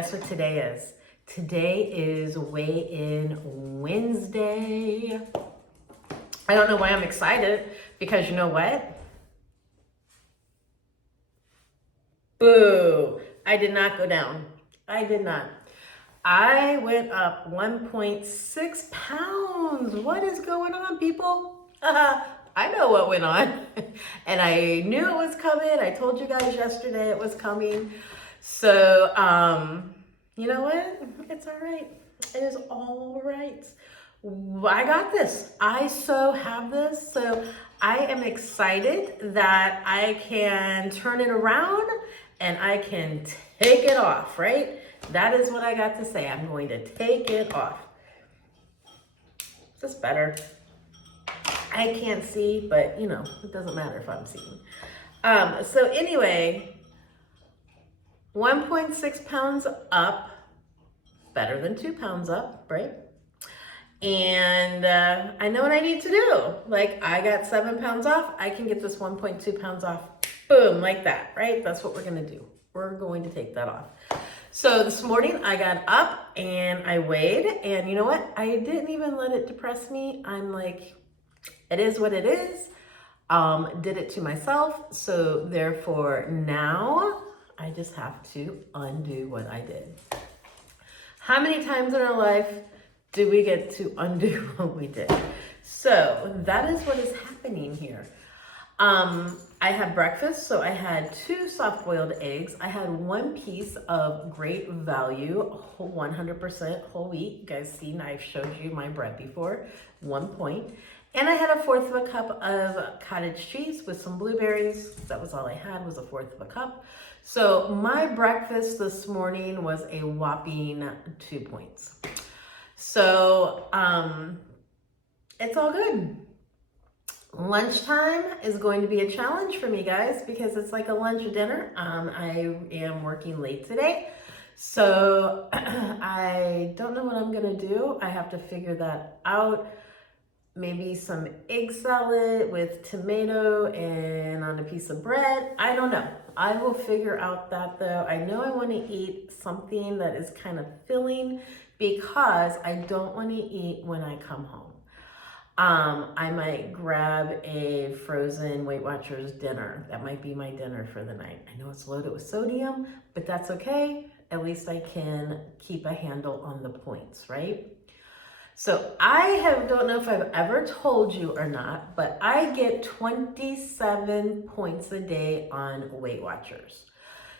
guess what today is? Today is Weigh-In Wednesday. I don't know why I'm excited, because you know what? Boo! I did not go down. I did not. I went up 1.6 pounds. What is going on, people? I know what went on. And I knew it was coming. I told you guys yesterday it was coming. So, you know what? It's all right. It is all right. I got this. I so have this. So I am excited that I can turn it around and I can take it off, right? That is what I got to say. I'm going to take it off. Is this better? I can't see, but you know, it doesn't matter if I'm seeing. So anyway, 1.6 pounds up, better than 2 pounds up, right? And I know what I need to do. Like, I got 7 pounds off. I can get this 1.2 pounds off. Boom, like that, right? That's what we're gonna do. We're going to take that off. So this morning I got up and I weighed, and you know what? I didn't even let it depress me. I'm like, it is what it is. Did it to myself. So therefore now I just have to undo what I did. How many times in our life do we get to undo what we did? So that is what is happening here. I had breakfast, so I had 2 soft-boiled eggs. I had 1 piece of great value, 100% whole wheat. You guys seen, I've showed you my bread before, 1 point. And I had 1/4 of a cup of cottage cheese with some blueberries. That was all I had, was 1/4 of a cup. So my breakfast this morning was a whopping 2 points. So it's all good. Lunchtime is going to be a challenge for me, guys, because it's like a lunch dinner. I am working late today, so I don't know what I'm gonna do. I have to figure that out. Maybe some egg salad with tomato and on a piece of bread. I don't know. I will figure out that though. I know I want to eat something that is kind of filling because I don't want to eat when I come home. I might grab a frozen Weight Watchers dinner. That might be my dinner for the night. I know it's loaded with sodium, but that's okay. At least I can keep a handle on the points, right? So don't know if I've ever told you or not, but I get 27 points a day on Weight Watchers.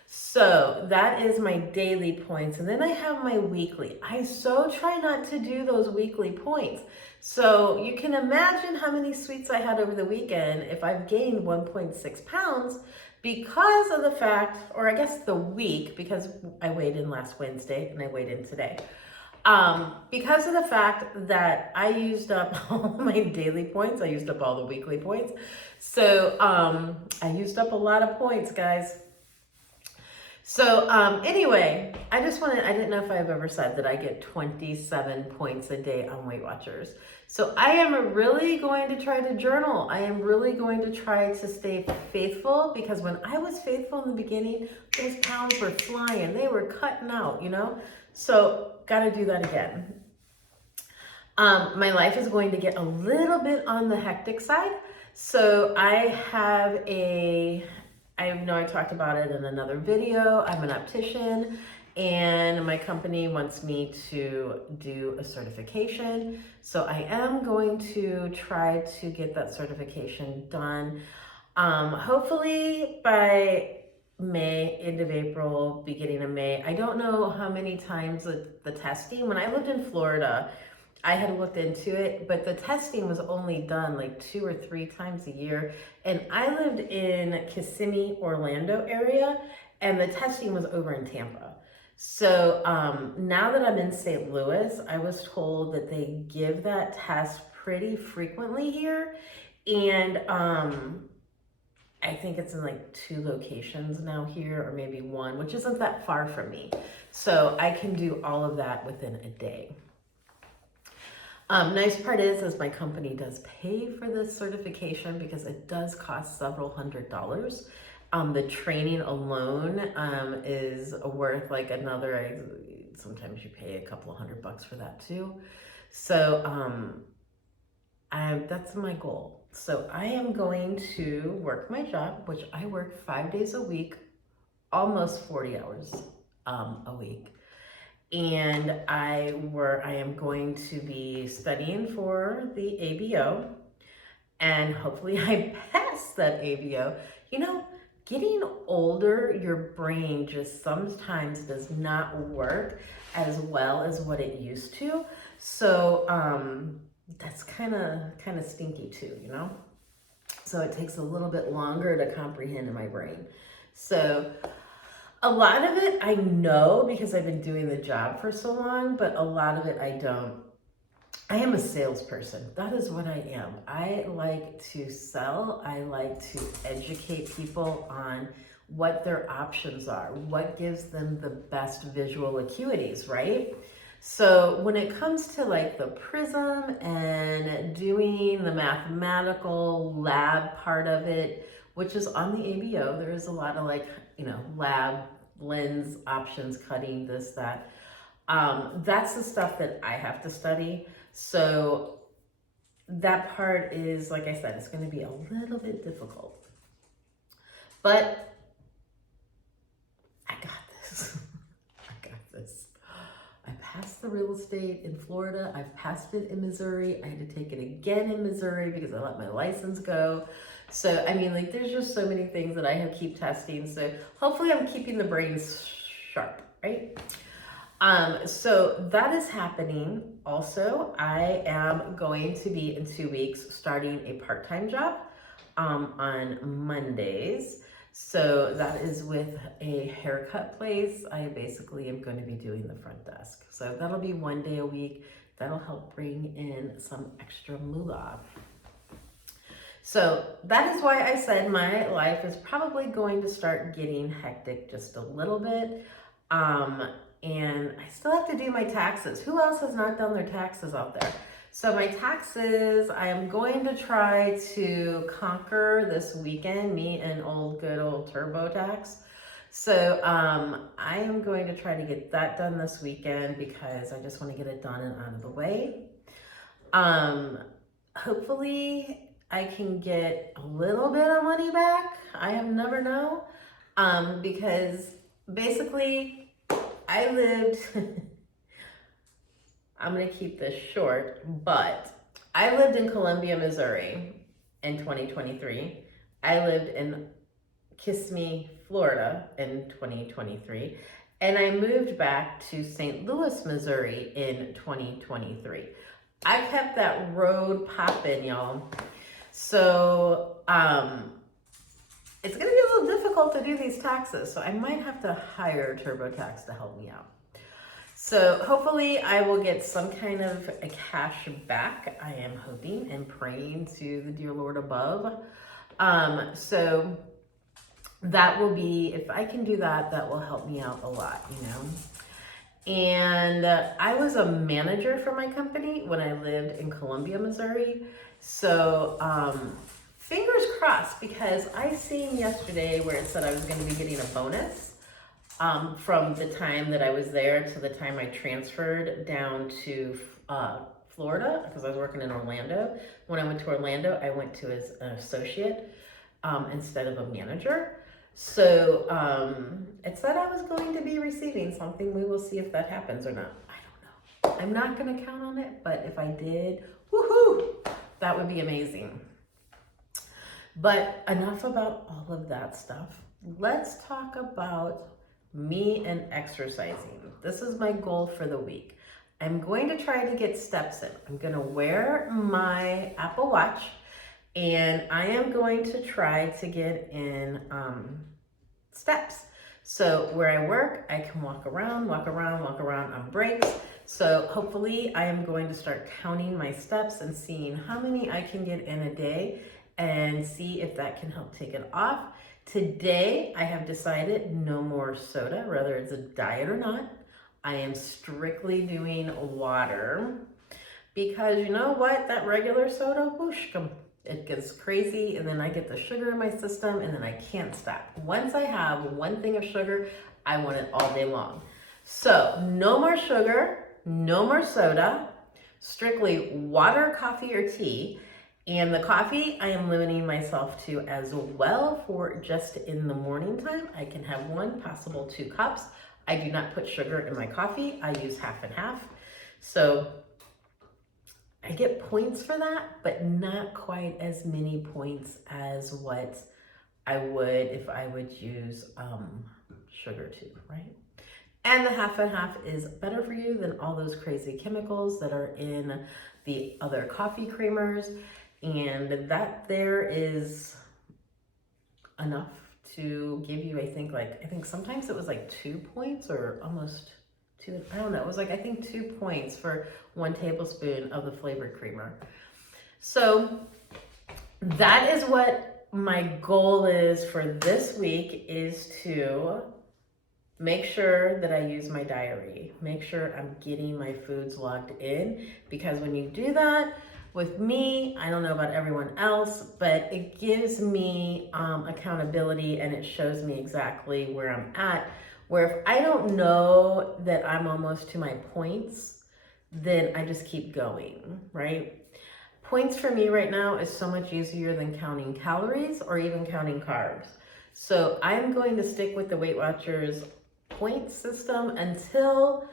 So that is my daily points. And then I have my weekly. I so try not to do those weekly points. So you can imagine how many sweets I had over the weekend if I've gained 1.6 pounds because of the fact, or I guess the week, because I weighed in last Wednesday and I weighed in today. Because of the fact that I used up all my daily points, I used up all the weekly points. So I used up a lot of points, guys. So anyway, I didn't know if I've ever said that I get 27 points a day on Weight Watchers. So I am really going to try to journal. I am really going to try to stay faithful, because when I was faithful in the beginning, those pounds were flying. They were cutting out, you know? So got to do that again. My life is going to get a little bit on the hectic side. So I know I talked about it in another video. I'm an optician and my company wants me to do a certification. So I am going to try to get that certification done. Hopefully by May, end of April, beginning of May. I don't know how many times the testing, when I lived in Florida, I had looked into it, but the testing was only done like 2 or 3 times a year. And I lived in Kissimmee, Orlando area, and the testing was over in Tampa. So now that I'm in St. Louis, I was told that they give that test pretty frequently here. And I think it's in like 2 locations now here, or maybe 1, which isn't that far from me. So I can do all of that within a day. Nice part is my company does pay for this certification because it does cost several $100s. The training alone is worth like another, sometimes you pay a couple of $100 for that too. So that's my goal. So I am going to work my job, which I work 5 days a week, almost 40 hours a week. And I am going to be studying for the ABO, and hopefully I pass that ABO. You know, getting older, your brain just sometimes does not work as well as what it used to. So that's kind of stinky too, you know? So it takes a little bit longer to comprehend in my brain. So a lot of it I know because I've been doing the job for so long, but a lot of it I don't. I am a salesperson. That is what I am. I like to sell. I like to educate people on what their options are, what gives them the best visual acuities, right? So when it comes to like the prism and doing the mathematical lab part of it, which is on the ABO, there is a lot of like, you know, lab, lens, options, cutting, this, that. That's the stuff that I have to study. So that part is, like I said, it's going to be a little bit difficult. But I got this. I got this. I passed the real estate in Florida. I've passed it in Missouri. I had to take it again in Missouri because I let my license go. So, I mean, like, there's just so many things that I have to keep testing. So hopefully I'm keeping the brains sharp, right? So that is happening. Also, I am going to be in 2 weeks starting a part-time job on Mondays. So that is with a haircut place. I basically am going to be doing the front desk. So that'll be 1 day a week. That'll help bring in some extra moolah. So that is why I said my life is probably going to start getting hectic just a little bit. And I still have to do my taxes. Who else has not done their taxes out there? So my taxes, I am going to try to conquer this weekend, me and good old TurboTax. So I am going to try to get that done this weekend because I just want to get it done and out of the way. Hopefully I can get a little bit of money back. I have never know. Because basically I lived, I'm going to keep this short, but I lived in Columbia, Missouri in 2023. I lived in Kissimmee, Florida in 2023. And I moved back to St. Louis, Missouri in 2023. I kept that road popping, y'all. So, it's going to be a little difficult to do these taxes, so I might have to hire TurboTax to help me out. So hopefully I will get some kind of a cash back. I am hoping and praying to the dear Lord above. So that will be, if I can do that, that will help me out a lot, you know. And I was a manager for my company when I lived in Columbia, Missouri. So, fingers crossed, because I seen yesterday where it said I was going to be getting a bonus from the time that I was there to the time I transferred down to Florida, because I was working in Orlando. When I went to Orlando, I went to as an associate instead of a manager. So it said I was going to be receiving something. We will see if that happens or not. I don't know. I'm not going to count on it, but if I did, woohoo, that would be amazing. But enough about all of that stuff. Let's talk about me and exercising. This is my goal for the week. I'm going to try to get steps in. I'm going to wear my Apple Watch, and I am going to try to get in steps. So where I work, I can walk around on breaks. So hopefully I am going to start counting my steps and seeing how many I can get in a day and see if that can help take it off. Today, I have decided no more soda, whether it's a diet or not. I am strictly doing water because you know what? That regular soda, whoosh, It gets crazy, and then I get the sugar in my system, and then I can't stop. Once I have one thing of sugar, I want it all day long. So no more sugar, no more soda, strictly water, coffee, or tea. And the coffee, I am limiting myself to as well for just in the morning time. I can have 1, possible 2 cups. I do not put sugar in my coffee. I use half and half. So I get points for that, but not quite as many points as what I would if I would use sugar too, right? And the half and half is better for you than all those crazy chemicals that are in the other coffee creamers. And that there is enough to give you, I think sometimes it was like 2 points or almost 2, I don't know. It was like, I think 2 points for 1 tablespoon of the flavored creamer. So that is what my goal is for this week, is to make sure that I use my diary. Make sure I'm getting my foods logged in, because when you do that, with me, I don't know about everyone else, but it gives me accountability, and it shows me exactly where I'm at. Where if I don't know that I'm almost to my points, then I just keep going, right? Points for me right now is so much easier than counting calories or even counting carbs. So I'm going to stick with the Weight Watchers point system until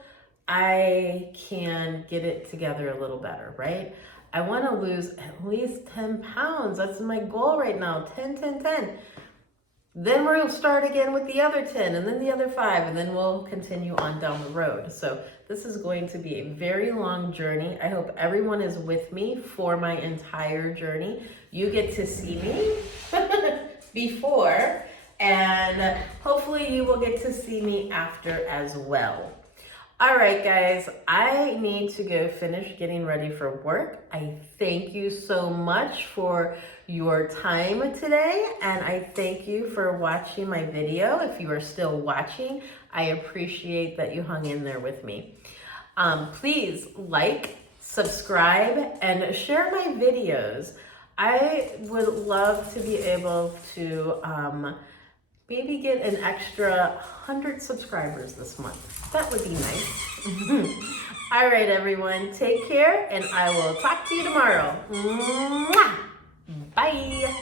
I can get it together a little better, right? I want to lose at least 10 pounds. That's my goal right now. 10, 10, 10. Then we'll start again with the other 10, and then the other 5, and then we'll continue on down the road. So this is going to be a very long journey. I hope everyone is with me for my entire journey. You get to see me before, and hopefully you will get to see me after as well. All right, guys, I need to go finish getting ready for work. I thank you so much for your time today, and I thank you for watching my video. If you are still watching, I appreciate that you hung in there with me. Please like, subscribe, and share my videos. I would love to be able to maybe get an extra 100 subscribers this month. That would be nice. All right, everyone, take care, and I will talk to you tomorrow. Mwah! Bye.